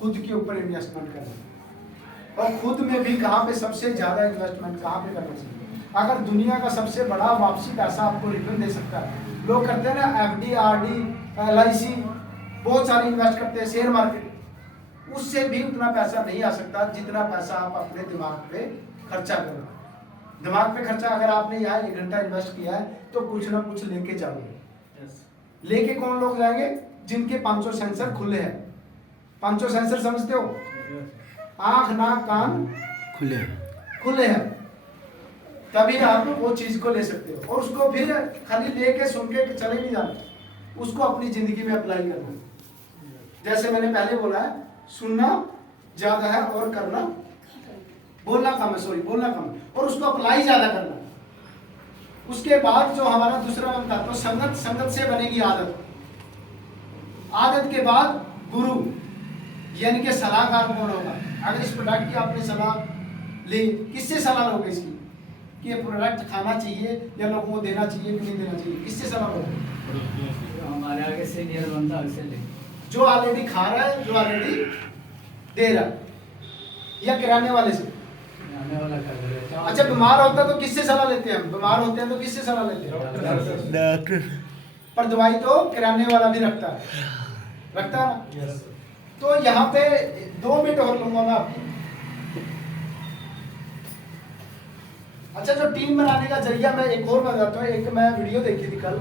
खुद के ऊपर इन्वेस्टमेंट करना। और खुद में भी कहाँ पे सबसे ज़्यादा इन्वेस्टमेंट कहाँ पे करना चाहिए? अगर दुनिया का सबसे बड़ा वापसी पैसा आपको रिटर्न दे सकता है, लोग करते हैं ना FD RD LIC, बहुत सारे इन्वेस्ट करते हैं, शेयर मार्केट, उससे भी उतना पैसा नहीं आ सकता जितना पैसा आप अपने दिमाग पे खर्चा करो। दिमाग पे खर्चा अगर आपने यहाँ 1 घंटा इन्वेस्ट किया है तो कुछ ना कुछ लेके जाओगे। लेके कौन लोग जाएंगे? जिनके 500 सेंसर खुले हैं। 500 सेंसर समझते हो? आंख नाक कान खुले हैं, तभी आप वो चीज को ले सकते हो। और उसको फिर खाली लेके सुन के चले नहीं जाना, उसको अपनी जिंदगी में अप्लाई करना। जैसे मैंने पहले बोला है, सुनना ज्यादा है और करना, बोलना कम है, बोलना कम है, और उसको अप्लाई ज्यादा करना। उसके बाद जो हमारा दूसरा बनता है तो संगत से बनेगी आदत। आदत के बाद गुरु, यानी कि सलाहकार कौन होगा? अगर इस प्रोडक्ट की आपने सलाह ली, किससे सलाह लोगे इसकी कि ये प्रोडक्ट खाना चाहिए या लोगों को देना चाहिए कि नहीं देना चाहिए? किससे सलाह लोगे? हमारे आगे सीनियर बंदा उसे ले, जो ऑलरेडी खा रहा है, जो ऑलरेडी दे रहा है, या किराने वाले से? आने वाला कर रहे हैं। अच्छा, बीमार होता है तो किससे सलाह लेते हैं? बीमार होते हैं तो किससे सलाह लेते हैं? डॉक्टर। पर दवाई तो किराने वाला भी रखता है ना। तो यहाँ पे 2 मिनट और लूंगा मैं आपकी। अच्छा, जो टीम बनाने का जरिया मैं एक और बताता हूँ। एक मैं वीडियो देखी थी कल,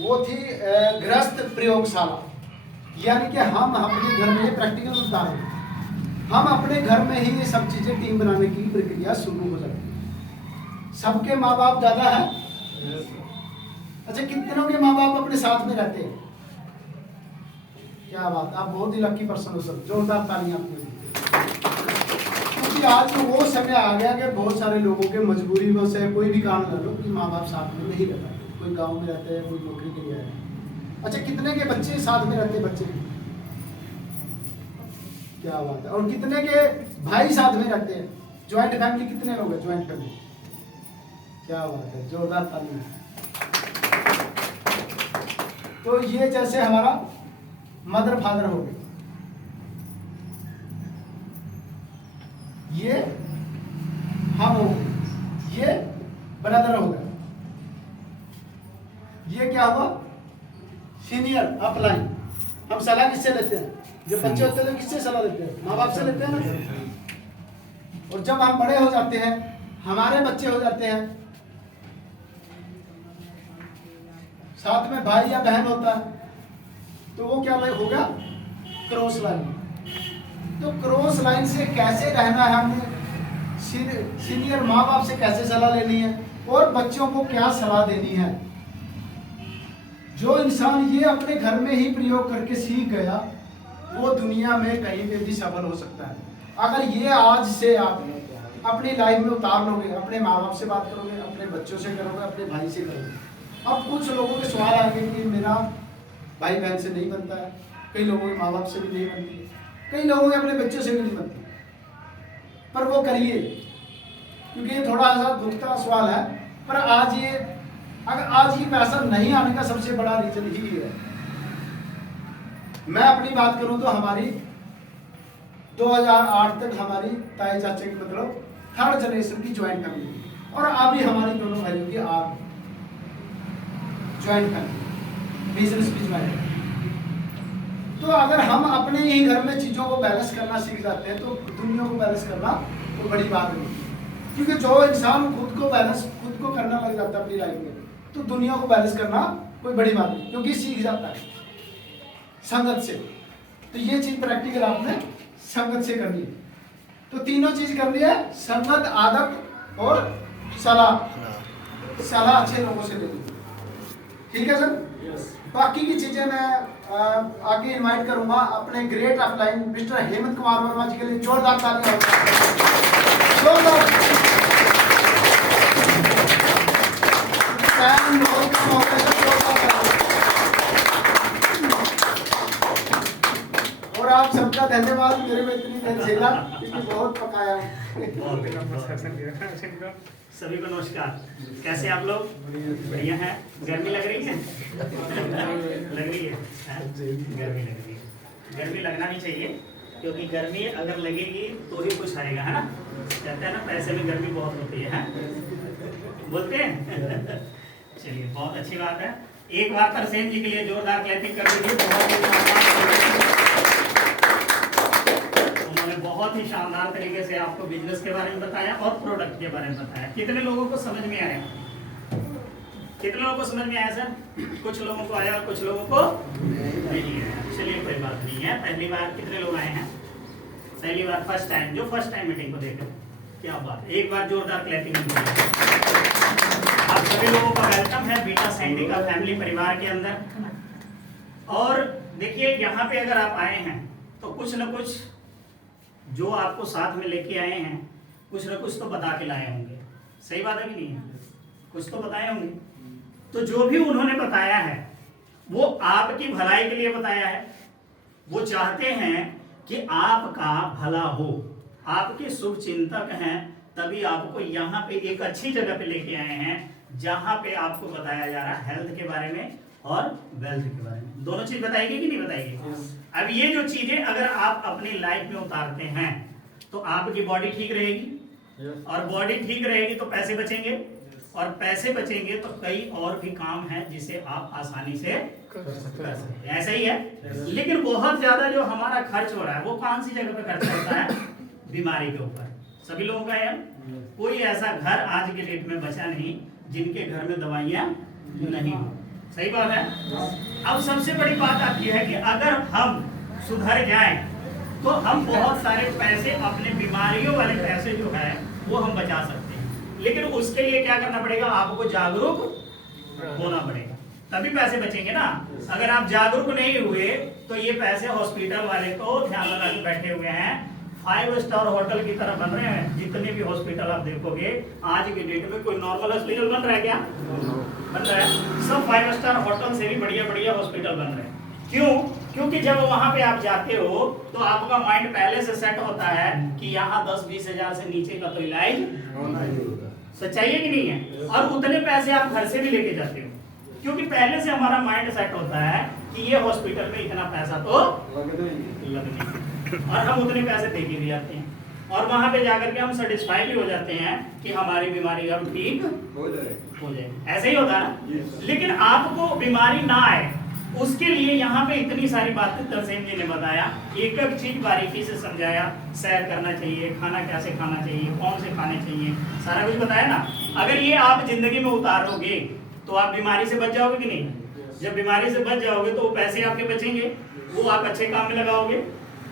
वो थी गृहस्थ प्रयोगशाला, यानी कि हम अपने घर में, प्रैक्टिकल बता रहे हैं, हम अपने घर में ही ये सब चीजें टीम बनाने की प्रक्रिया शुरू हो जाती है। सबके माँ बाप दादा है? अच्छा, कितनों के माँ बाप अपने साथ में रहते हैं? क्या बात, आप बहुत ही लकी पर्सन हो सर, जोरदार तालियां आपके लिए। क्योंकि आज वो समय आ गया कि बहुत सारे लोगों के मजबूरी में से कोई भी काम कर लो कि माँ बाप साथ में नहीं रहता, कोई गांव में रहते हैं, कोई नौकरी के लिए आए। अच्छा, कितने के बच्चे साथ में रहते हैं? बच्चे, क्या बात है। और कितने के भाई साथ में रहते हैं? ज्वाइंट फैमिली कितने लोग हैं? ज्वाइंट फैमिली, क्या बात है, जोरदार तालियां। तो ये जैसे हमारा मदर फादर हो गए, ये हम हो गए, ये ब्रदर हो गए, ये क्या हुआ? Senior upline. हम सलाह किससे लेते हैं? जब बच्चे होते हैं तो किससे सलाह लेते हैं? माँ बाप से लेते हैं ना। और जब हम बड़े हो जाते हैं, हमारे बच्चे हो जाते हैं, साथ में भाई या बहन होता है, तो वो क्या होगा? Cross line. तो क्रॉस लाइन से कैसे रहना है हमें, सीनियर माँ बाप से कैसे सलाह लेनी है और बच्चों को क्या सलाह देनी है। जो इंसान ये अपने घर में ही प्रयोग करके सीख गया, वो दुनिया में कहीं पे भी सफल हो सकता है। अगर ये आज से आप अपनी लाइफ में उतार लोगे, अपने माँ बाप से बात करोगे, अपने बच्चों से करोगे, अपने भाई से करोगे। अब कुछ लोगों के सवाल आएंगे कि मेरा भाई बहन से नहीं बनता है, कई लोगों के माँ बाप से भी नहीं बनती है, कई लोगों के अपने बच्चों से भी नहीं बनती, पर वो करिए, क्योंकि ये थोड़ा सा दुखता सवाल है। पर आज ये, अगर आज ये पैसा नहीं आने का सबसे बड़ा रीजन ही है। मैं अपनी बात करूं तो हमारी 2008 तक हमारी ताए चाचे की, मतलब 3rd जनरेशन की ज्वाइंट फैमिली, और अभी हमारी दोनों भाइयों की आप ज्वाइंट फैमिली, बिजनेस भी ज्वाइंट। तो अगर हम अपने ही घर में चीजों को बैलेंस करना सीख जाते हैं तो दुनिया को बैलेंस करना तो बड़ी बात नहीं। क्योंकि जो इंसान खुद को करना लग जाता है अपनी लाइफ में, तो दुनिया को बैलेंस करना कोई बड़ी बात नहीं, क्योंकि सीख जाता है संगत से। तो ये चीज प्रैक्टिकल आपने संगत से करनी है। तो तीनों चीज करनी है, संगत, आदत और सलाह। सलाह अच्छे लोगों से लेनी, ठीक है सर। बाकी की चीजें मैं आगे इनवाइट करूंगा अपने great upline mister Hemant Kumar Verma ji के लिए। जोरदार तालियां। और आप सबका धन्यवाद मेरे में इतनी देर झेला, क्योंकि बहुत पकाया। सभी को नमस्कार। कैसे आप लोग? बढ़िया है। गर्मी लग रही है? लग रही है, गर्मी लग रही है। गर्मी लगना भी चाहिए, क्योंकि गर्मी अगर लगेगी तो ही कुछ आएगा, है ना। कहते हैं ना पैसे में गर्मी बहुत होती है, बोलते हैं। चलिए बहुत अच्छी बात है। एक बार तरसेम जी के लिए जोरदार क्लैपिंग कर दीजिए। उन्होंने बहुत ही शानदार तरीके से आपको बिजनेस के बारे में बताया और प्रोडक्ट के बारे में बताया। कितने लोगों को समझ में आया? कितने लोगों को समझ में आया सर? कुछ लोगों को आया और कुछ लोगों को नहीं आया। चलिए कोई बात नहीं है। पहली बार कितने लोग आए हैं? पहली बार, फर्स्ट टाइम, जो फर्स्ट टाइम मीटिंग को देखे, क्या बात है। एक बार जोरदार क्लैपिंग। आप सभी लोगों का वेलकम है बीटा साइंटिका फैमिली परिवार के अंदर। और देखिए यहाँ पे अगर आप आए हैं तो कुछ न कुछ जो आपको साथ में लेके आए हैं, कुछ न कुछ तो बता के लाए होंगे। सही बात है कि नहीं है? कुछ तो बताए होंगे। तो जो भी उन्होंने बताया है वो आपकी भलाई के लिए बताया है। वो चाहते हैं कि आपका भला हो, आपके शुभ चिंतक हैं, तभी आपको यहाँ पे एक अच्छी जगह पे लेके आए हैं जहां पे आपको बताया जा रहा है हेल्थ के बारे में और वेल्थ के बारे में। दोनों चीज बताएगी कि नहीं बताएगी? अब ये जो चीजें अगर आप अपनी लाइफ में उतारते हैं तो आपकी बॉडी ठीक रहेगी, और बॉडी ठीक रहेगी तो पैसे बचेंगे, और पैसे बचेंगे तो कई और भी काम है जिसे आप आसानी से कर सकते हैं। ऐसा ही है। लेकिन बहुत ज्यादा जो हमारा खर्च हो रहा है वो कौन सी जगह पे खर्च होता है? बीमारी के ऊपर। सभी लोगों का है। कोई ऐसा घर आज के डेट में बचा नहीं जिनके घर में दवाइयां नहीं हो। सही बात है। अब सबसे बड़ी बात आती है कि अगर हम सुधर जाएं तो हम बहुत सारे पैसे, अपने बीमारियों वाले पैसे जो है वो हम बचा सकते हैं। लेकिन उसके लिए क्या करना पड़ेगा? आपको जागरूक होना पड़ेगा, तभी पैसे बचेंगे ना। अगर आप जागरूक नहीं हुए तो ये पैसे हॉस्पिटल वाले तो ध्यान लगा के बैठे हुए हैं। 5 स्टार होटल की तरह बन रहे हैं जितने भी हॉस्पिटल आप देखोगे आज के डेट में। कोई नॉर्मल हॉस्पिटल बन रहा है क्या? बन रहा है। सब 5 स्टार होटल से भी बढ़िया बढ़िया हॉस्पिटल बन रहे हैं। क्यों? क्योंकि जब वहां पे आप जाते हो तो आपका माइंड पहले से सेट होता है कि यहाँ 10-20 हजार से नीचे का तो इलाज। सच्चाई है कि नहीं है? और उतने पैसे आप घर से भी लेके जाते हो, क्योंकि पहले से हमारा माइंड सेट होता है कि ये हॉस्पिटल में इतना पैसा तो लगने, और हम उतने पैसे दे के भी जाते हैं, और वहां पे जाकर के हम सेटिस्फाई भी हो जाते हैं कि हमारी बीमारी अब ठीक हो जाए। ऐसा ही होता है। लेकिन आपको बीमारी ना आए उसके लिए यहाँ पे इतनी सारी बातें तरसेम जी ने बताया, एक एक चीज बारीकी से समझाया। सैर करना चाहिए, खाना कैसे खाना चाहिए, कौन से खाने चाहिए, सारा कुछ बताया ना। अगर ये आप जिंदगी में उतारोगे तो आप बीमारी से बच जाओगे कि नहीं? जब बीमारी से बच जाओगे तो वो पैसे आपके बचेंगे, वो आप अच्छे काम में लगाओगे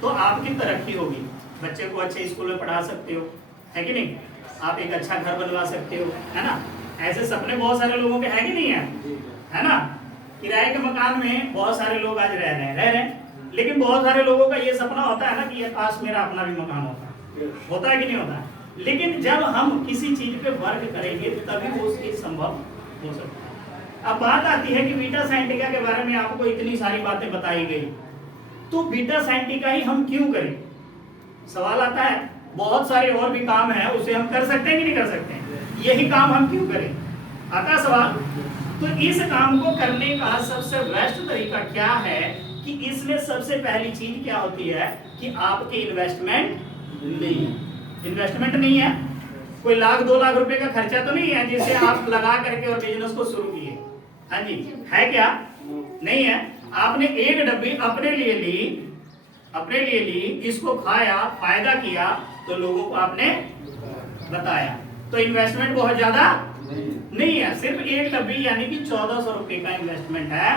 तो आपकी तरक्की होगी। बच्चे को अच्छे स्कूल में पढ़ा सकते हो, है कि नहीं? आप एक अच्छा घर बनवा सकते हो, है ना। ऐसे सपने बहुत सारे लोगों के हैं कि नहीं है ना। किराए के मकान में बहुत सारे लोग आज रह रहे हैं, लेकिन बहुत सारे लोगों का ये सपना होता है ना कि ये काश मेरा अपना भी मकान होता है कि नहीं होता है। लेकिन जब हम किसी चीज पे वर्क करेंगे तभी वो चीज संभव हो सकता है। अब बात आती है कि बीटा साइंटिका के बारे में आपको इतनी सारी बातें बताई गई, तो बीटा साइंटिका ही हम क्यों करें? सवाल आता है। बहुत सारे और भी काम है, उसे हम कर सकते हैं कि नहीं कर सकते हैं? यही काम हम क्यों करें? आता सवाल। तो इस काम को करने का सबसे बेस्ट तरीका क्या है कि इसमें सबसे पहली चीज क्या होती है कि आपके इन्वेस्टमेंट नहीं है। इन्वेस्टमेंट नहीं है, कोई 1-2 लाख रुपए का खर्चा तो नहीं है जिसे आप लगा करके और बिजनेस को शुरू किए। हाँ जी, है क्या? नहीं है। आपने एक डब्बी अपने लिए ली, इसको खाया, फायदा किया, तो लोगों को आपने बताया। तो इन्वेस्टमेंट बहुत ज्यादा नहीं है, सिर्फ एक डब्बी यानी कि 1400 रुपए का इन्वेस्टमेंट है,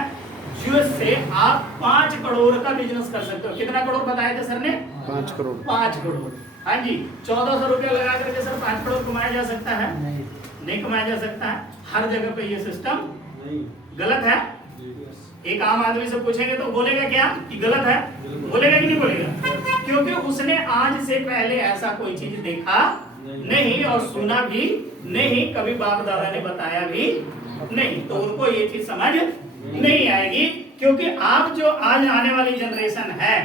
जिससे आप 5 करोड़ का बिजनेस कर सकते हो। कितना करोड़ बताए थे सर ने? 5 करोड़। 5 करोड़। हाँ जी, 1400 रुपया लगा करके सर 5 करोड़ कमाया जा सकता है? नहीं कमाया जा सकता है। हर जगह पे ये सिस्टम गलत है। एक आम आदमी से पूछेंगे तो बोलेगा क्या कि गलत है? बोलेगा कि नहीं बोलेगा? क्योंकि उसने आज से पहले ऐसा कोई चीज देखा नहीं और सुना भी नहीं, कभी बाप दादा ने बताया भी नहीं, तो उनको ये चीज समझ नहीं आएगी। क्योंकि आप जो आज आने वाली जनरेशन है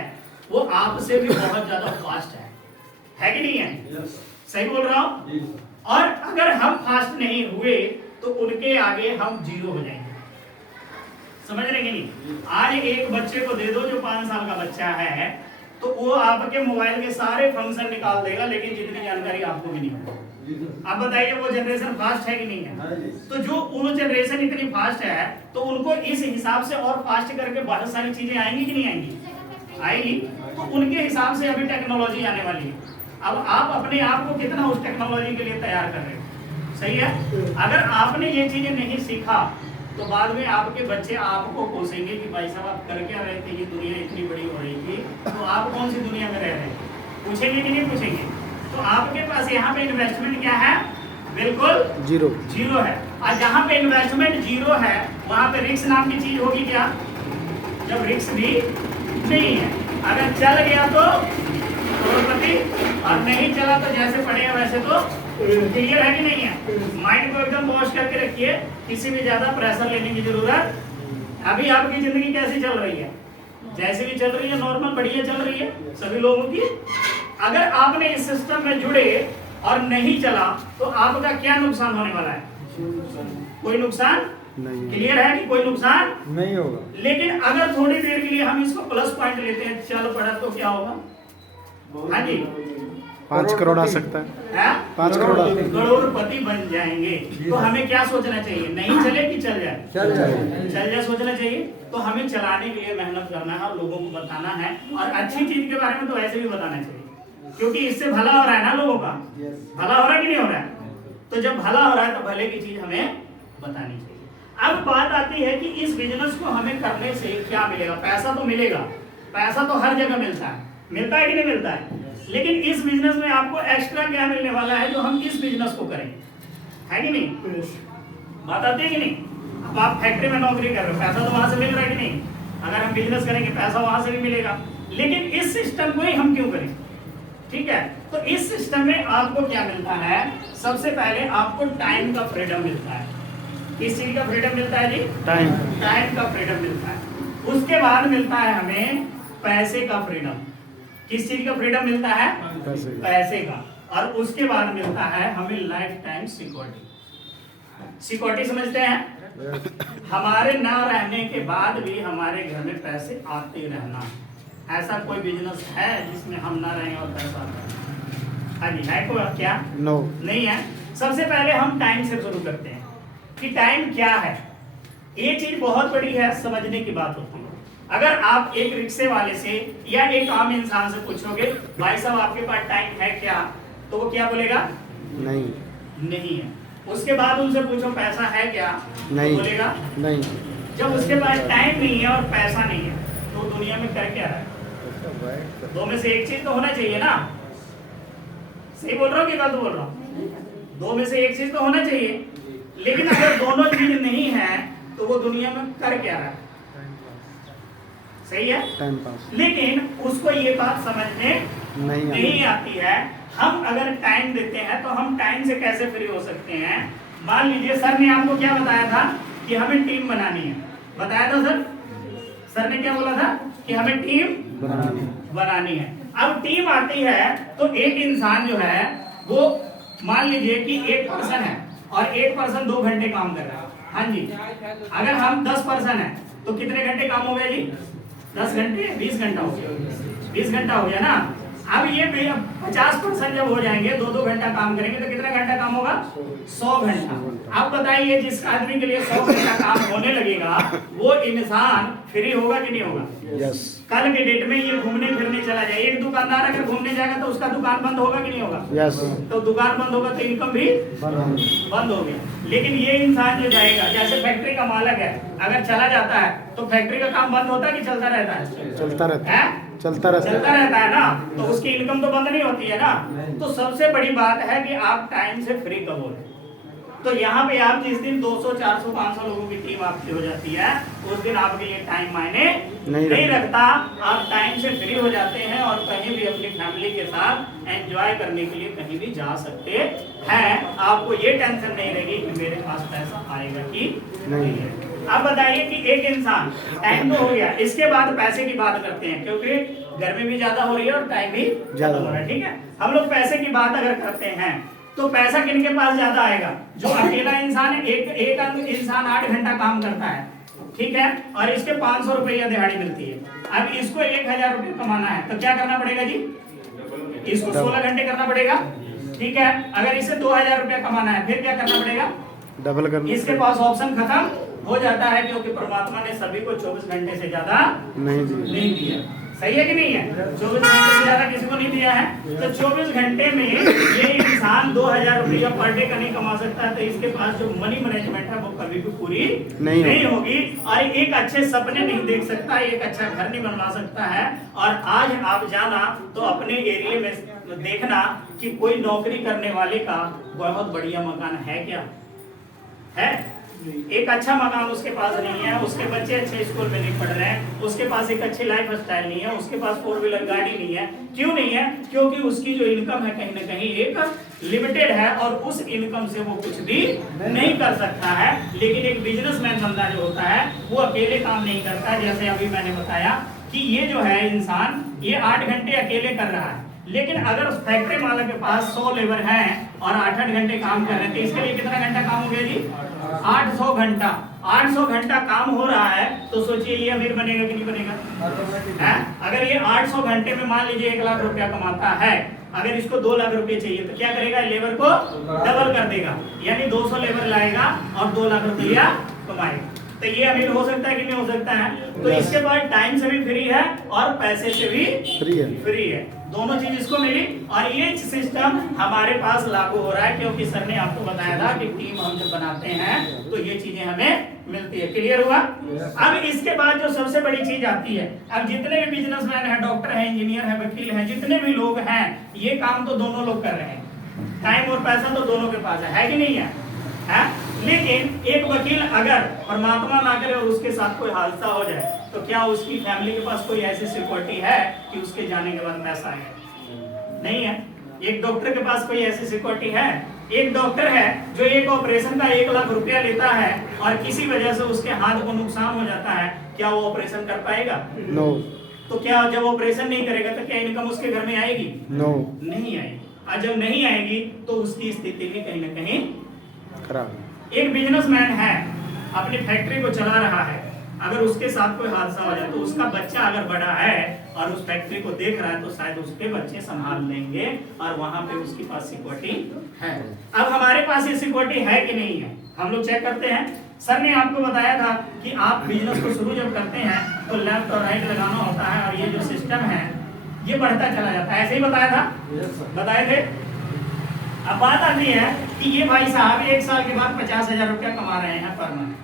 वो आपसे भी बहुत ज्यादा फास्ट है कि नहीं है? सही बोल रहा हूं? और अगर हम फास्ट नहीं हुए तो उनके आगे हम जीरो हो जाएंगे। समझ रहे कि नहीं? आज एक बच्चे को दे दो जो 5 साल का बच्चा है, तो वो आपके मोबाइल के सारे फंक्शन निकाल देगा, लेकिन जितनी जानकारी आपको भी नहीं होगी। आप बताइए वो जनरेशन फास्ट है कि नहीं है? तो जो वो जनरेशन इतनी फास्ट है, तो उनको इस हिसाब से और फास्ट करके बहुत सारी चीजें आएंगी कि नहीं आएंगी? आएगी। तो उनके हिसाब से अभी टेक्नोलॉजी आने वाली है। अब आप अपने आप को कितना उस टेक्नोलॉजी के लिए तैयार कर रहे हो? सही है। अगर आपने ये चीजें नहीं सीखा तो बाद में आपके बच्चे आपको पूछेंगे कि भाई साहब आप कर क्या रहे थे, ये दुनिया इतनी बड़ी हो रही थी, तो आप कौन सी दुनिया में रह रहे थे? पूछेंगे कि नहीं पूछेंगे? तो आपके पास यहाँ पे इन्वेस्टमेंट क्या है? बिल्कुल जीरो है। और जहाँ पे इन्वेस्टमेंट जीरो है वहाँ पे रिस्क नाम की चीज होगी क्या? जब रिस्क भी नहीं है, अगर चल गया तो करोड़पति, और नहीं चला तो जैसे पड़ेगा वैसे तो। क्लियर है कि नहीं है? माइंड को एकदम वॉश करके रखिए, किसी भी ज्यादा प्रेशर लेने की जरूरत। अभी आपकी जिंदगी कैसी चल रही है? जैसे भी चल रही है, नॉर्मल बढ़िया चल रही है सभी लोगों की। अगर आपने इस सिस्टम में जुड़े और नहीं चला तो आपका क्या नुकसान होने वाला है? कोई नुकसान नहीं। क्लियर है कि कोई नुकसान नहीं होगा। लेकिन अगर थोड़ी देर के लिए हम इसको प्लस पॉइंट लेते हैं, चल पड़ा, तो क्या होगा? हाँ जी, 5 करोड़ आ सकता है। 5 करोड़पति बन जाएंगे। तो हमें क्या सोचना चाहिए? नहीं चले कि चल जाए? चल जाए सोचना चाहिए। तो हमें चलाने के लिए मेहनत करना है और लोगों को बताना है, और अच्छी चीज के बारे में तो ऐसे भी बताना चाहिए, क्योंकि इससे भला हो रहा है ना लोगों का। भला हो रहा है कि नहीं हो रहा है? तो जब भला हो रहा है तो भले की चीज हमें बतानी चाहिए। अब बात आती है कि इस बिजनेस को हमें करने से क्या मिलेगा? पैसा तो मिलेगा, पैसा तो हर जगह मिलता है कि नहीं मिलता है? लेकिन इस बिजनेस में आपको एक्स्ट्रा क्या मिलने वाला है जो हम इस बिजनेस को करें, है कि नहीं? बात आती है कि नहीं? अब आप फैक्ट्री में नौकरी कर रहे हो, पैसा तो वहां से मिल रहा है कि नहीं? अगर हम बिजनेस करेंगे पैसा वहां से भी मिलेगा, लेकिन इस सिस्टम को ही हम क्यों करें? ठीक है, तो इस सिस्टम में आपको क्या मिलता है? सबसे पहले आपको टाइम का फ्रीडम मिलता है। किस चीज का फ्रीडम मिलता है जी? टाइम का फ्रीडम मिलता है। उसके बाद मिलता है हमें पैसे का फ्रीडम। किस चीज का फ्रीडम मिलता है? पैसे का। और उसके बाद मिलता है हमें लाइफ टाइम सिक्योरिटी। सिक्योरिटी समझते हैं? हमारे ना रहने के बाद भी हमारे घर में पैसे आते रहना। ऐसा कोई बिजनेस है जिसमें हम ना रहें और पैसा आता है? हाँ जी, है कोई? क्या नहीं है। सबसे पहले हम टाइम से शुरू करते हैं कि टाइम क्या है। ये चीज बहुत बड़ी है, समझने की बात होती है। अगर आप एक रिक्शे वाले से या एक आम इंसान से पूछोगे भाई साहब आपके पास टाइम है क्या, तो वो क्या बोलेगा? नहीं है। उसके बाद उनसे पूछो पैसा है क्या, नहीं, तो बोलेगा नहीं। जब उसके पास टाइम नहीं है और पैसा नहीं है तो दुनिया में कर क्या रहा है? दो में से एक चीज तो होना चाहिए ना। सही बोल रहा हूँ कि गलत बोल रहा हूँ? दो में से एक चीज तो होना चाहिए, लेकिन अगर दोनों चीज नहीं है तो वो दुनिया में कर क्या रहा है? सही है, टाइम पास। लेकिन उसको ये बात समझने नहीं आती है। हम अगर टाइम देते हैं तो हम टाइम से कैसे फ्री हो सकते हैं? मान लीजिए सर ने आपको क्या बताया था कि हमें टीम बनानी है, बताया था सर ने क्या बोला था कि हमें टीम बनानी है। अब टीम आती है तो एक इंसान जो है वो मान लीजिए कि एक पर्सन है और एक पर्सन 2 घंटे काम कर रहा है। हाँ जी, अगर हम 10 पर्सन है तो कितने घंटे काम हो गए जी? 10 घंटे, 20 घंटा हो गया। 20 घंटा हो गया ना। अब ये 50% जब हो जाएंगे, 2-2 घंटा काम करेंगे तो कितना घंटा काम होगा? 100 घंटा। अब बताइए जिस आदमी के लिए 100 घंटा काम होने लगेगा वो इंसान फ्री होगा कि नहीं होगा? यस। कल के डेट में ये घूमने फिरने चला जाए, एक दुकानदार अगर घूमने जाएगा तो उसका दुकान बंद होगा कि नहीं होगा? यस। तो दुकान बंद होगा तो इनकम भी बंद हो गया। लेकिन ये इंसान जो जाएगा, जैसे फैक्ट्री का मालक है, अगर चला जाता है तो फैक्ट्री का काम बंद होता है कि चलता रहता है? चलता रहता है ना। तो उसकी इनकम तो बंद नहीं होती है ना। तो सबसे बड़ी बात है कि आप टाइम से फ्री कब हो रहे। तो यहाँ पे आप जिस दिन 200, 400, 500 लोगों की टीम आपकी हो जाती है उस दिन आपके लिए टाइम मायने नहीं रखता। आप टाइम से फ्री हो जाते हैं और कहीं भी अपनी फैमिली के साथ एंजॉय करने के लिए कहीं भी जा सकते हैं। आपको ये टेंशन नहीं रहेगी कि मेरे पास पैसा आएगा कि नहीं है। अब बताइए कि एक इंसान, टाइम तो हो गया, इसके बाद पैसे की बात करते हैं क्योंकि गर्मी भी ज्यादा हो रही है और टाइम भी ज्यादा हो रहा है। ठीक है, हम लोग पैसे की बात अगर करते हैं तो पैसा किन के पास ज्यादा आएगा? जो अकेला इंसान है। एक इंसान 8 घंटा काम करता है ठीक है, और इसके 500 रुपया दिहाड़ी मिलती है। अब इसको 1000 रुपये कमाना है तो क्या करना पड़ेगा जी? इसको 16 घंटे करना पड़ेगा, ठीक है। अगर इसे 2000 रुपया कमाना है फिर क्या करना पड़ेगा? डबल करना। इसके पास ऑप्शन खत्म हो जाता है, क्योंकि परमात्मा ने सभी को 24 घंटे से ज्यादा नहीं दिया। सही है कि नहीं है? 24 घंटे से ज्यादा किसी को नहीं दिया है। तो 24 घंटे में ये इंसान 2000 रुपया पर डे का नहीं कमा सकता है, तो इसके पास जो मनी मैनेजमेंट है वो कभी भी पूरी नहीं होगी, और एक अच्छे सपने नहीं देख सकता, एक अच्छा घर नहीं बनवा सकता है। और आज आप जाना तो अपने एरिया में देखना कि कोई नौकरी करने वाले का बहुत बढ़िया मकान है क्या? है? एक अच्छा मकान उसके पास नहीं है, उसके बच्चे अच्छे स्कूल में नहीं पढ़ रहे हैं, उसके पास एक अच्छी लाइफ स्टाइल नहीं है, उसके पास 4 व्हीलर गाड़ी नहीं है। क्यों नहीं है? क्योंकि उसकी जो इनकम है कहीं ना कहीं एक लिमिटेड है, और उस इनकम से वो कुछ भी नहीं कर सकता है। लेकिन एक बिजनेसमैन बंदा जो होता है वो अकेले काम नहीं करता। जैसे अभी मैंने बताया कि ये जो है इंसान ये 8 घंटे अकेले कर रहा है, लेकिन अगर फैक्ट्री मालिक के पास 100 लेबर हैं और 8-8 घंटे काम कर रहे हैं तो इसके लिए कितना घंटा काम हो गया जी? 800 घंटा। 800 घंटा काम हो रहा है तो सोचिए ये अमीर बनेगा कि नहीं बनेगा? है? अगर ये 800 घंटे में मान लीजिए 1 लाख रुपया कमाता है, अगर इसको 2 लाख रुपए चाहिए तो क्या करेगा? लेबर को डबल कर देगा, यानी 200 लेबर लाएगा और 2 लाख रुपया कमाएगा। तो ये अमीर हो सकता है कि नहीं हो सकता है? तो इसके बाद टाइम से भी फ्री है और पैसे से भी फ्री है, दोनों चीज इसको मिली। और ये सिस्टम हमारे पास लागू हो रहा है, क्योंकि सर ने आपको बताया था कि टीम हम जब बनाते हैं तो ये चीजें हमें मिलती है। क्लियर हुआ? अब इसके बाद जो सबसे बड़ी चीज आती है, अब जितने भी बिजनेसमैन हैं, डॉक्टर हैं, इंजीनियर हैं, वकील हैं, जितने भी लोग हैं, ये काम तो दोनों लोग कर रहे हैं, टाइम और पैसा तो दोनों के पास है कि नहीं है? लेकिन एक वकील अगर परमात्मा ना करे और उसके साथ कोई हादसा हो जाए तो क्या उसकी फैमिली के पास कोई ऐसी सिक्योरिटी है कि उसके जाने के बाद पैसा आएगा? नहीं है। एक डॉक्टर के पास कोई ऐसी सिक्योरिटी है? एक डॉक्टर है जो एक ऑपरेशन का 1 लाख रुपया लेता है और किसी वजह से उसके हाथ को नुकसान हो जाता है, क्या वो ऑपरेशन कर पाएगा? नो। तो क्या जब ऑपरेशन नहीं करेगा तो क्या इनकम उसके घर में आएगी? नो, नहीं आएगी। और जब नहीं आएगी तो उसकी स्थिति भी कहीं ना कहीं खराब। एक बिजनेसमैन है, अपनी फैक्ट्री को चला रहा है, अगर उसके साथ कोई हादसा हो जाए तो उसका बच्चा अगर बड़ा है और उस फैक्ट्री को देख रहा है तो शायद उसके बच्चे संभाल लेंगे, और वहां पे उसके पास सिक्योरिटी है। अब हमारे पास ये सिक्योरिटी है कि नहीं है, हम लोग चेक करते हैं। सर ने आपको बताया था कि आप बिजनेस को शुरू जब करते हैं तो लेफ्ट और राइट लगाना होता है, और ये जो सिस्टम है ये बढ़ता चला जाता है। ऐसे ही बताया था? बताए थे। अब बात आती है कि ये भाई साहब 1 साल के बाद 50,000 रुपया कमा रहे हैं पर मंथ,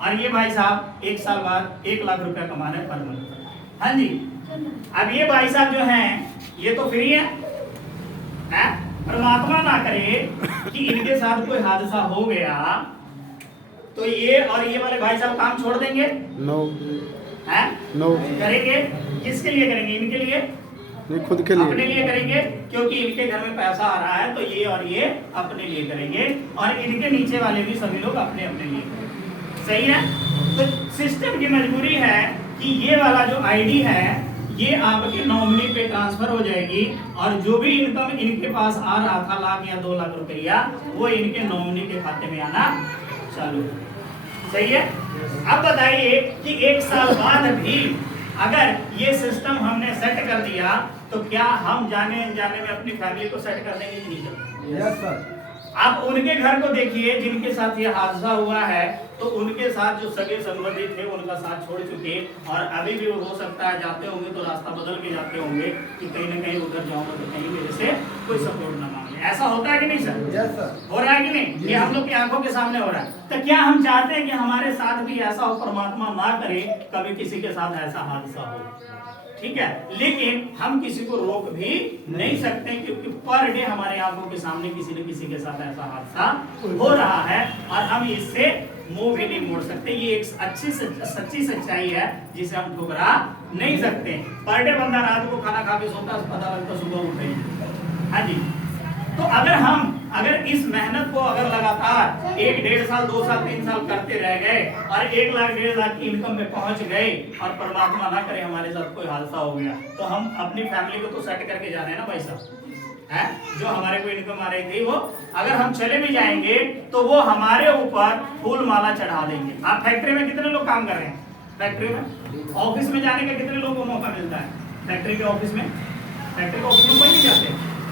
और ये भाई साहब 1 साल बाद 1 लाख रुपया कमा रहे हैं पर मंथ। हाँ जी। अब ये भाई साहब जो हैं ये तो फ्री है? परमात्मा ना करे कि इनके साथ कोई हादसा हो गया तो ये और ये वाले भाई साहब काम छोड़ देंगे? नो। है? नो। करेंगे? किसके लिए करेंगे? इनके लिए? नहीं, खुद के लिए। अपने लिए करेंगे, क्योंकि इनके घर में पैसा आ रहा है तो ये और ये अपने लिए करेंगे, और इनके नीचे वाले भी सभी लोग अपने अपने लिए करेंगे। सही है? तो सिस्टम की मजबूरी है कि ये वाला जो आईडी है ये आपके नॉमिनी पे ट्रांसफर हो जाएगी, और जो भी इनकम इनके पास आ रहा था 1 लाख या 2 लाख रुपया वो इनके नॉमिनी के खाते में आना चालू। सही है? अब बताइए कि 1 साल बाद भी अगर ये सिस्टम हमने सेट कर दिया तो क्या हम जाने अनजाने में अपनी फैमिली को सेट कर देंगे कि नहीं? Yes sir. आप उनके घर को देखिए जिनके साथ ये हादसा हुआ है, तो उनके साथ जो सगे संबंधी थे उनका साथ छोड़ चुके, और अभी भी वो हो सकता है जाते होंगे तो रास्ता बदल के जाते होंगे कि कहीं ना कहीं उधर जाऊंगा तो कहीं मेरे से कोई सपोर्ट ना मांगे। ऐसा होता है कि नहीं सर? Yes sir. हो रहा है कि नहीं? ये हम लोग की आंखों के सामने हो रहा है। तो क्या हम चाहते हैं कि हमारे साथ भी ऐसा हो? परमात्मा ना करे कभी किसी के साथ ऐसा हादसा हो, ठीक है, लेकिन हम किसी को रोक भी नहीं सकते, क्योंकि पर डे हमारे आंखों के सामने किसी न किसी के साथ ऐसा हादसा हो रहा है, और हम इससे मुंह भी नहीं मोड़ सकते। ये एक अच्छी सच्ची सच्चाई है जिसे हम ठुकरा नहीं सकते। पर डे बंदा रात को खाना खा के सोता है, पता लगता सुबह उठे। हाँ जी। तो अगर इस मेहनत को अगर लगातार 1, 1.5 साल, 2 साल, 3 साल करते रह गए और 1 लाख 1.5 लाख की इनकम में पहुंच गए, और परमात्मा ना करे हमारे साथ कोई हादसा हो गया, तो हम अपनी फैमिली को तो सेट करके जा रहे हैं ना भाई साहब? है, जो हमारे को इनकम आ रही थी वो अगर हम चले भी जाएंगे तो वो हमारे ऊपर फूल माला चढ़ा देंगे। आप फैक्ट्री में कितने लोग काम कर रहे हैं? फैक्ट्री में ऑफिस में जाने का कितने लोगों को मौका मिलता है? फैक्ट्री के ऑफिस में, फैक्ट्री के ऑफिस में कोई नहीं जाते,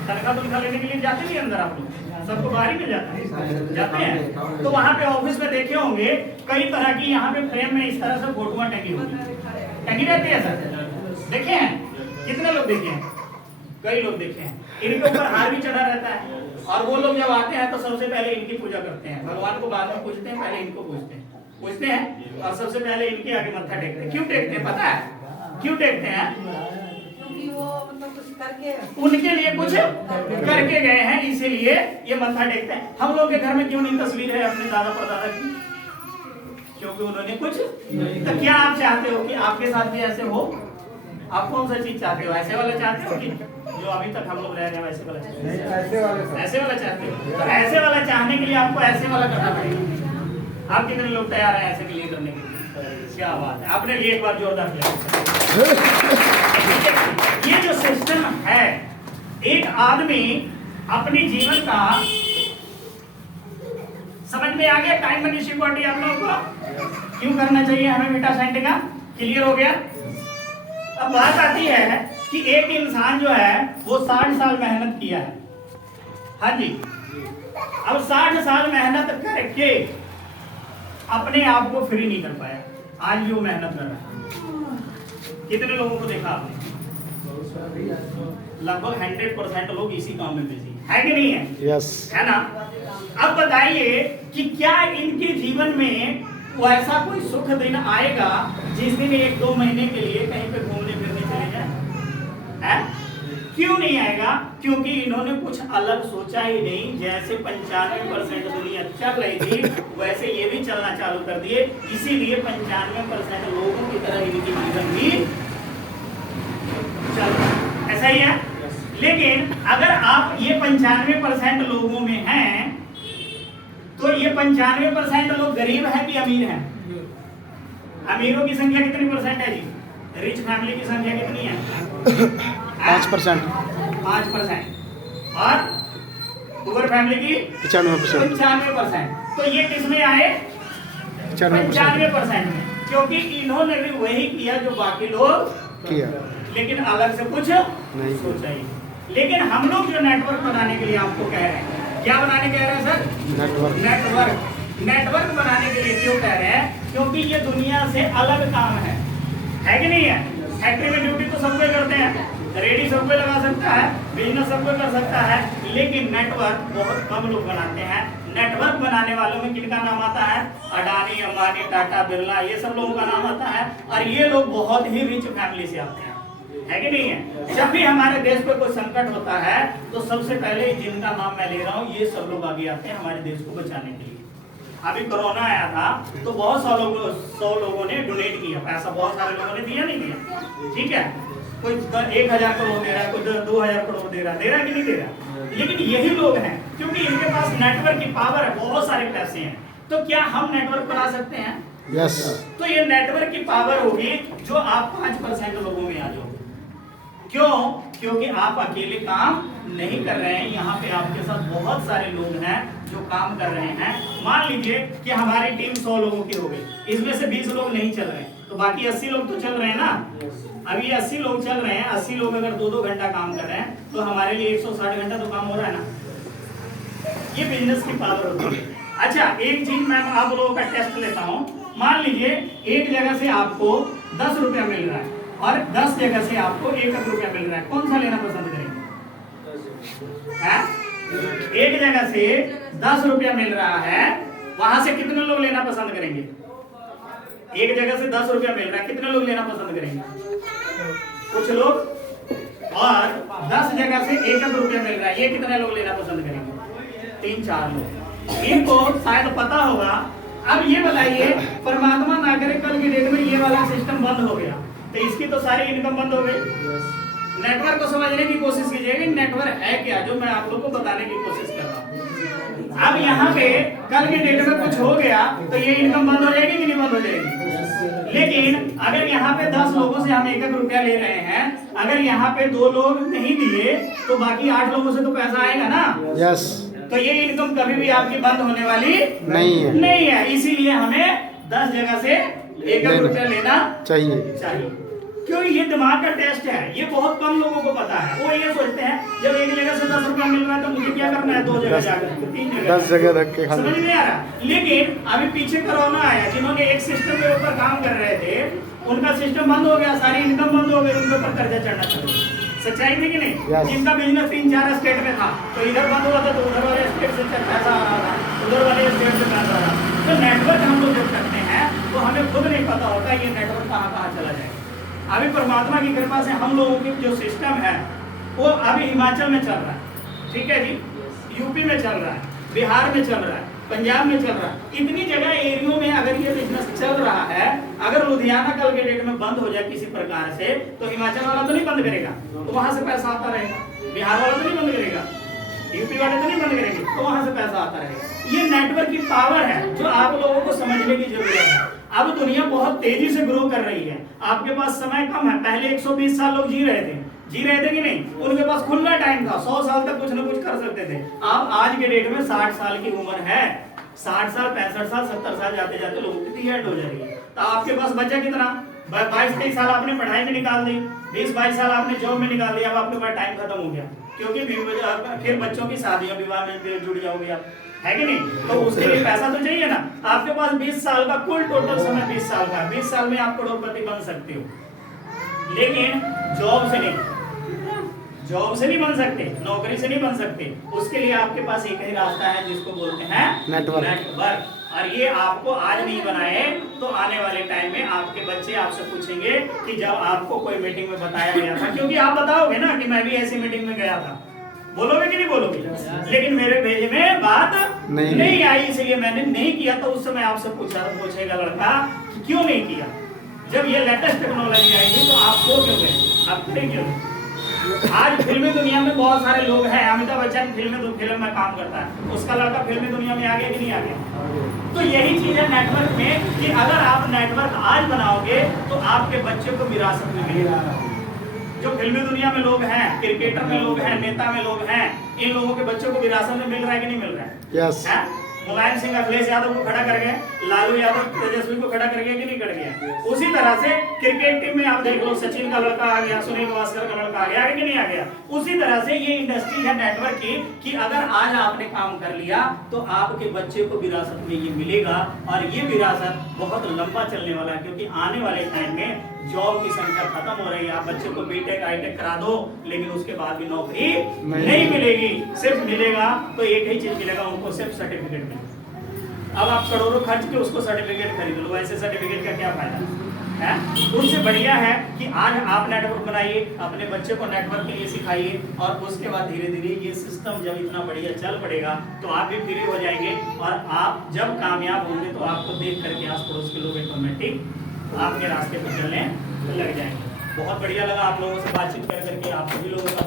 तनख्वाह लेने के लिए जाते नहीं अंदर, आप लोग सबको बाहर ही मिल जाता है, जाते हैं। तो वहाँ पे ऑफिस में देखे होंगे कई तरह की यहाँ पे फ्रेम में इस तरह से फोटोआं टंगी होगी, टंगी रहती है सर, देखे हैं? कितने लोग देखे हैं? कई लोग देखे हैं। इनके ऊपर हार भी चढ़ा रहता है और वो लोग जब आते हैं तो सबसे पहले इनकी पूजा करते हैं, भगवान को बाद में पूजते हैं, पहले इनको पूजते हैं और सबसे पहले इनके आगे मत्था टेकते हैं। क्यों टेकते हैं पता है? क्यों टेकते हैं? क्योंकि वो मतलब कुछ करके उनके लिए कुछ करके गए हैं, इसीलिए ये मत्था टेकते हैं। हम लोग के घर में क्यों नहीं तस्वीर है अपने दादा परदादा की? क्योंकि उन्होंने कुछ। तो क्या आप चाहते हो कि आपके साथ भी ऐसे हो? आप कौन सा चीज चाहते हो? ऐसे वाला चाहते हो कि जो अभी तक हम लोग रह रहे हैं वैसे वाला चाहते हो? ऐसे वाला चाहते हो? तो ऐसे वाला चाहने के लिए आपको ऐसे वाला करना पड़ेगा। आप कितने लोग तैयार हैं ऐसे के लिए करने के लिए? क्या बात है, आपने लिए एक बार जोरदार किया। ये जो सिस्टम है, एक आदमी अपने जीवन का समझ में आ गया, टाइम मैनेजमेंट आप लोगों को क्यों करना चाहिए हमें बीटा साइंटिफिक का? क्लियर हो गया? अब बात आती है कि एक इंसान जो है वो 60 साल मेहनत किया है, हाँ जी, अब 60 साल मेहनत करके अपने आप को फ्री नहीं कर पाया, आज भी वो मेहनत कर रहा है। कितने लोगों को देखा आपने? लगभग 100% लोग इसी काम में बिजी है कि नहीं है? यस, है ना? अब बताइए कि क्या इनके जीवन में वैसा कोई सुख दिन आएगा जिस दिन 1-2 महीने के लिए कहीं पे घूमने फिरने चले जाए? है? क्यों नहीं आएगा? क्योंकि इन्होंने कुछ अलग सोचा ही नहीं। जैसे 95% दुनिया चल रही थी वैसे ये भी चलना चालू कर दिए, इसीलिए 95% लोगों की तरह इनकी जीवन भी चल रहा है। ऐसा ही है। लेकिन अगर आप ये 95% लोगों में हैं तो ये 95% लोग गरीब हैं कि अमीर हैं? अमीरों की संख्या कितनी परसेंट है जी? रिच फैमिली की संख्या कितनी है? 5%, 5%। और पुअर फैमिली की 95%। 95%। तो ये किसमें आए? 95% में, क्योंकि इन्होंने भी वही किया जो बाकी लोग किया, लेकिन अलग से कुछ नहीं सोचा ही। लेकिन हम लोग जो नेटवर्क बनाने के लिए आपको कह रहे हैं, क्या बनाने कह रहे हैं सर? नेटवर्क बनाने के लिए क्यों कह रहे हैं? क्योंकि ये दुनिया से अलग काम है कि नहीं है? फैक्ट्री में ड्यूटी तो सब कोई करते हैं, रेडी सब कोई लगा सकता है, बिजनेस सब कोई कर सकता है, लेकिन नेटवर्क बहुत कम लोग बनाते हैं। नेटवर्क बनाने वालों में किनका नाम आता है? अडानी, अंबानी, टाटा, बिरला, ये सब लोगों का नाम आता है। और ये लोग बहुत ही रिच फैमिली से आते हैं, है कि नहीं है? जब भी हमारे देश पे कोई संकट होता है तो सबसे पहले जिनका नाम मैं ले रहा हूँ ये सब लोग आगे आते हैं हमारे देश को बचाने के लिए। अभी कोरोना आया था तो बहुत 100 लोगों ने डोनेट किया पैसा, बहुत सारे लोगों ने दिया, नहीं दिया? ठीक है, कोई 1000 करोड़ दे रहा है, कोई 2000 करोड़ दे रहा है कि नहीं दे रहा? लेकिन यही लोग हैं, क्योंकि इनके पास नेटवर्क की पावर है, बहुत सारे पैसे हैं। तो क्या हम नेटवर्क बना सकते हैं? यस। तो ये नेटवर्क की पावर होगी जो आप 5% लोगों में आ जाओगे। क्यों? क्योंकि आप अकेले काम नहीं कर रहे हैं, यहाँ पे आपके साथ बहुत सारे लोग हैं जो काम कर रहे हैं। मान लीजिए कि हमारी टीम 100 लोगों की हो गई, इसमें से 20 लोग नहीं चल रहे, तो बाकी 80 लोग तो चल रहे हैं ना। अभी 80 लोग चल रहे हैं, 80 लोग अगर 2-2 घंटा काम कर रहे हैं तो हमारे लिए 160 घंटा तो काम हो रहा है ना। ये बिजनेस की पावर होती है। अच्छा, एक चीज मैं आप लोगों का टेस्ट लेता हूँ। मान लीजिए एक जगह से आपको 10 रुपया मिल रहा है और 10 जगह से आपको 1 रुपया मिल रहा है, कौन सा लेना पसंद करेंगे? एक जगह से 10 रुपया मिल रहा है, वहां से कितने लोग लेना पसंद करेंगे? एक जगह से 10 रुपया मिल रहा है, कितने लोग लेना पसंद करेंगे? कुछ लोग। और 10 जगह से 1 रुपया मिल रहा है, ये कितने लोग लेना पसंद करेंगे? 3-4 लोग। इनको शायद पता होगा। अब ये बताइए, परमात्मा ना करे कल की डेट में ये वाला सिस्टम बंद हो गया तो इसकी तो सारी इनकम बंद हो गई। नेटवर्क को समझने की कोशिश कीजिएगा, नेटवर्क है क्या, जो मैं आप लोगों को बताने की कोशिश कर रहा हूँ। अब यहाँ पे कल के डेट में कुछ हो गया तो ये इनकम बंद हो जाएगी कि नहीं बंद हो जाएगी? लेकिन अगर यहाँ पे 10 लोगों से हम 1-1 रुपया ले रहे हैं, अगर यहाँ पे 2 लोग नहीं दिए तो बाकी 8 लोगों से तो पैसा आएगा ना। यस। तो ये इनकम कभी भी आपकी बंद होने वाली नहीं है। इसीलिए हमें 10 जगह से 1-1 रुपया लेना चाहिए। क्योंकि ये दिमाग का टेस्ट है, ये बहुत कम लोगों को पता है। वो ये सोचते हैं जब एक जगह से 10 रुपया मिल रहा है तो मुझे क्या करना है, 2 जगह जाकर 3 जगह 10 जगह रख के खाना। समझ नहीं आ रहा। लेकिन अभी पीछे कोरोना आया, जिन्होंने एक सिस्टम के ऊपर काम कर रहे थे उनका सिस्टम बंद हो गया, सारी इनकम बंद हो गई, उनके ऊपर कर्जा चढ़ना शुरू। सच्चाई थी कि नहीं? जिनका बिजनेस 3-4 स्टेट में था तो इधर बंद हुआ था तो उधर वाले स्टेट से पैसा आ रहा था, उधर वाले स्टेट से पैसा आ रहा था। तो नेटवर्क हम लोग जब करते हैं तो हमें खुद नहीं पता होता ये नेटवर्क कहाँ चला जाए। अभी परमात्मा की कृपा से हम लोगों की जो सिस्टम है वो अभी हिमाचल में चल रहा है, ठीक है जी, यूपी में चल रहा है, बिहार में चल रहा है, पंजाब में चल रहा है। इतनी जगह एरियो में अगर ये बिजनेस चल रहा है, अगर लुधियाना कल के डेट में बंद हो जाए किसी प्रकार से तो हिमाचल वाला तो नहीं बंद करेगा, तो वहां से पैसा आता रहेगा। बिहार वाला तो नहीं बंद करेगा, यूपी वाले तो नहीं बंद करेंगे, तो वहां से पैसा आता रहेगा। ये नेटवर्क की पावर है जो आप लोगों को समझने की जरूरत है। अब दुनिया बहुत तेजी से ग्रो कर रही है, आपके पास समय कम है। पहले 120 साल लोग जी रहे थे कि नहीं? उनके पास खुला टाइम था, 100 साल तक कुछ ना कुछ कर सकते थे। अब आज के डेट में 60 साल की उम्र है, 60 साल 65 साल 70 साल जाते जाते लोगों की दी एंड हो जाएगी। तो आपके पास बचा कितना? 22-23 साल आपने पढ़ाई में निकाल दी, 20-22 साल आपने जॉब में निकाल दिया, अब आपके पास टाइम खत्म हो गया। क्योंकि फिर बच्चों की शादियों विवाह में जुड़ जाओगे आप, है कि नहीं? तो उसके लिए पैसा तो चाहिए ना। आपके पास 20 साल का कुल टोटल समय 20 साल का है, 20 साल में आप करोड़पति बन सकते हो, लेकिन जॉब से नहीं बन सकते, नौकरी से नहीं बन सकते। उसके लिए आपके पास एक ही रास्ता है जिसको बोलते हैं नेटवर्क। और ये आपको आज नहीं बनाए तो आने वाले टाइम में आपके बच्चे आपसे पूछेंगे कि जब आपको कोई मीटिंग में बताया गया था, क्योंकि आप बताओगे ना कि मैं भी ऐसी मीटिंग में गया था, बोलोगे कि नहीं बोलोगे? लेकिन मेरे भेजे में बात नहीं आई, इसलिए मैंने नहीं किया। तो उस समय आपसे पूछेगा लड़का कि क्यों नहीं किया? जब ये लेटेस्ट टेक्नोलॉजी आई थी तो आप सो क्यों गए, आप करें क्यों? आज फिल्मी दुनिया में बहुत सारे लोग हैं। अमिताभ बच्चन फिल्म में काम करता है, उसका लड़का फिल्मी दुनिया में आ गया कि नहीं आ गया? तो यही चीज है नेटवर्क में कि अगर आप नेटवर्क आज बनाओगे तो आपके बच्चे को विरासत में मिलेगा। जो फिल्मी दुनिया में लोग हैं, क्रिकेटर में लोग हैं, नेता में लोग हैं, इन लोगों के बच्चों को विरासत में मिल रहा है कि नहीं मिल रहा है? यस। मुलायम सिंह अखिलेश यादव को खड़ा कर गए, लालू यादव तेजस्वी को खड़ा कर गया कि नहीं कर गया? उसी तरह से क्रिकेट टीम में आप देख लो, सचिन का लड़का आ गया, सुनील गावस्कर का लड़का आ गया कि नहीं आ गया? उसी तरह से ये इंडस्ट्री है नेटवर्क की कि अगर आज आपने काम कर लिया तो आपके बच्चे को विरासत में ये मिलेगा। और ये विरासत बहुत लंबा चलने वाला है, क्योंकि आने वाले टाइम में जॉब की संख्या खत्म हो रही है। आप बच्चे को बीटेक आईटेक करा दो, लेकिन उसके बाद भी नौकरी नहीं मिलेगी। सिर्फ मिलेगा तो एक ही चीज मिलेगा उनको, सिर्फ सर्टिफिकेट मिलेगा। अब आप करोड़ों खर्च के उसको सर्टिफिकेट खरीद लो, ऐसे सर्टिफिकेट का क्या फायदा है? उससे बढ़िया है कि आज आप नेटवर्क बनाइए, अपने बच्चे को नेटवर्क के लिए सिखाइए, और उसके बाद धीरे धीरे ये सिस्टम जब इतना बढ़िया चल पड़ेगा तो आप भी फ्री हो जाएंगे। और आप जब कामयाब होंगे तो आपको देख करके आस पड़ोस के लोग ऑटोमेटिक आपके रास्ते पर चलने लग जाएंगे। बहुत बढ़िया लगा आप लोगों से बातचीत कर करके, आप सभी लोगों का